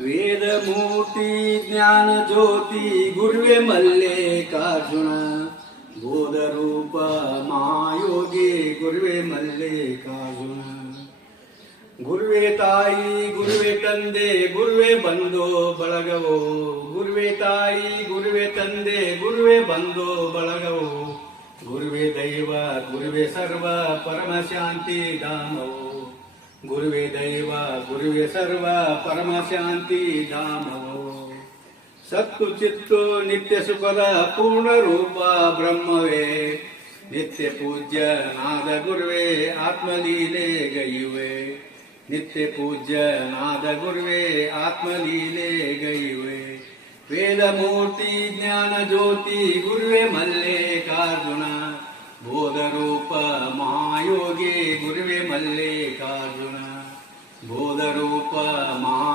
ವೇದಮೂರ್ತಿ ಜ್ಞಾನ ಜ್ಯೋತಿ ಗುರುವೆ ಮಲ್ಲಿಕಾರ್ಜುನ ಬೋಧರೂಪ ಮಹಾಯೋಗಿ ಗುರುವೆ ಮಲ್ಲಿಕಾರ್ಜುನ ಗುರುವೆ ತಾಯಿ ಗುರುವೆ ತಂದೆ ಗುರುವೆ ಬಂಧು ಬಳಗವೋ ಗುರುವೆ ತಾಯಿ ಗುರುವೆ ತಂದೆ ಗುರುವೆ ಬಂಧು ಬಳಗವೋ ಗುರುವೆ ದೈವ ಗುರುವೆ ಸರ್ವ ಪರಮ ಶಾಂತಿ ಧಾಮವೋ ಗುರುವೆ ದೈವ ಗುರುವೆ ಸರ್ವ ಪರಮ ಶಾಂತಿ ಧಾಮವೋ ಸತ್ತು ಚಿತ್ತು ನಿತ್ಯ ಸುಖದ ಪೂರ್ಣ ರೂಪ ಬ್ರಹ್ಮವೇ ನಿತ್ಯ ಪೂಜ್ಯ ನಾದ ಗುರುವೆ ಆತ್ಮಲೀಲೆ ಗೈಯುವೆ ನಿತ್ಯ ಪೂಜ್ಯ ನಾದ ಗುರುವೆ ಆತ್ಮಲೀಲೆ ಗೈಯುವೆ ವೇದಮೂರ್ತಿ ಜ್ಞಾನ ಜ್ಯೋತಿ ಗುರುವೆ ಮಲ್ಲಿಕಾರ್ಜುನ ಬೋಧರೂಪ ಮಹಾಯೋಗಿ ಗುರುವೆ ಮಲ್ಲಿಕಾರ್ಜುನ ಬೋಧರೂಪ ಮಹಾ